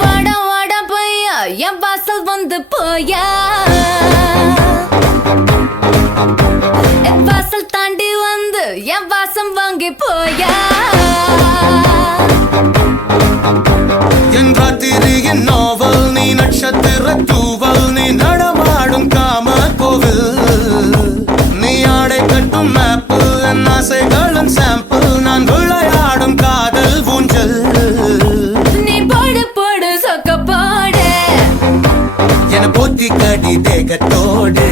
வாடா வாடா பையா என் வாசல் வந்து போயா என் வாசல் தாண்டி வந்து என் வாசம் வாங்கி போயா என் ராத்திரியின் நாவல் நீ நட்சத்திர தூவல் நீ நடமாடும் காம கோவில் நீ ஆடை கட்டும் மேப்பு என் ஆசைகளின் சாம்பிள் நான் விளையாடும் காதல் ஊஞ்சல் நீ போடு போடு சொக்க போடு என போத்தி கடி தேகத்தோடு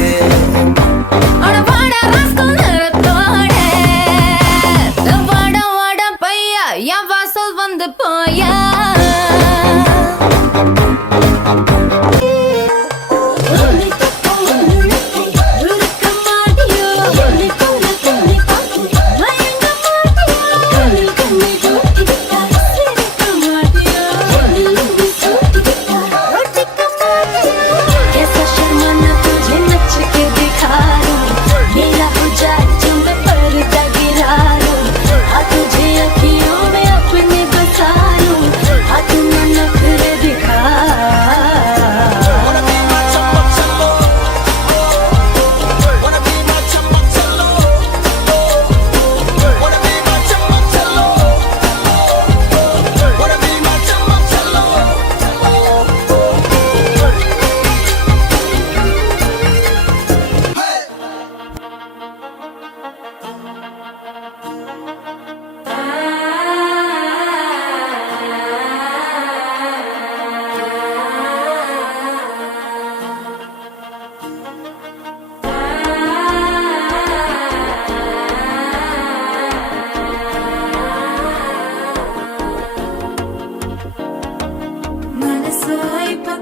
அட வாடா ராஸ்கல் நிறத்தோடு வாடா வாடா பையா என் வாசல் வந்து போயா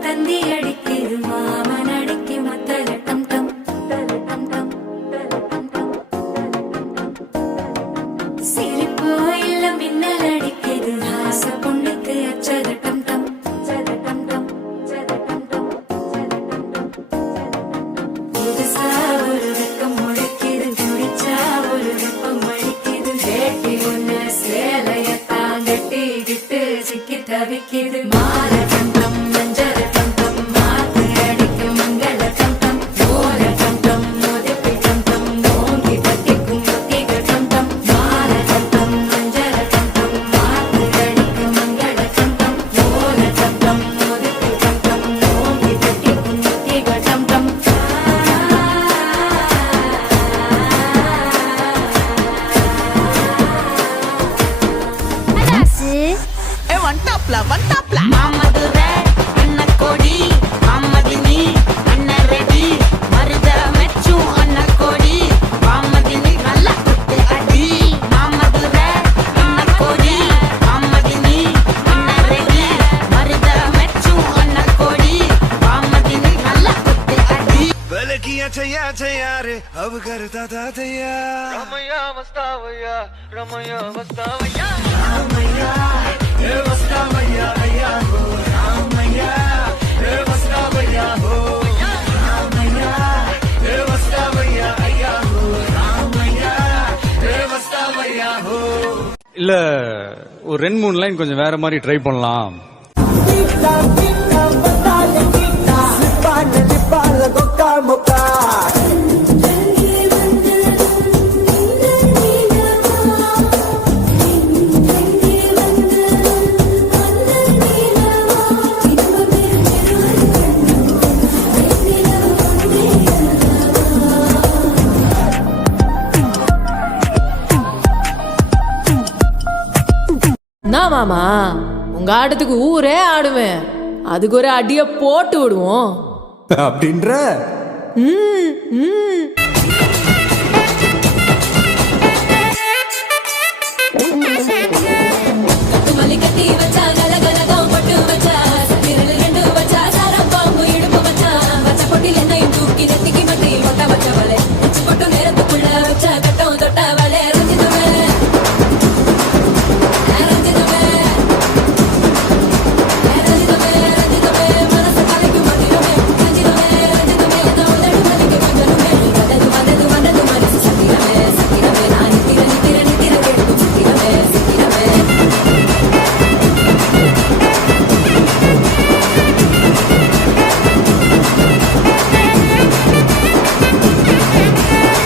தந்தி அடிக்குது மாமன் அடிக்கு மத்தல டம் டம் டம் டம் சிரிப்பு இல்ல மின்னல் அடிக்குது ஆசை பொண்ணுக்கு அச்சத டம் டம் டம் டம் புதுசா ஒரு வெக்கம் முளைக்குது குடிச்சா ஒரு வெப்பம் அடிக்குது வேட்டி ஒண்ணு சேலைய தாங்கட்டி கிட்டு சிக்கி தவிக்குது மாற டம் டம் अब करता था तैया रमैया वस्तावैया रमैया वस्तावैया रमैया ए वस्तावैया भैया हो रमैया ए वस्तावैया हो रमैया ए वस्तावैया भैया हो रमैया ए वस्तावैया हो இல்ல ஒரு 2-3 லைன் கொஞ்சம் வேற மாதிரி ட்ரை பண்ணலாம். மாமா உங்க ஆட்டத்துக்கு ஊரே ஆடுவேன், அதுக்கு ஒரு அடிய போட்டு விடுவோம் அப்படின்ற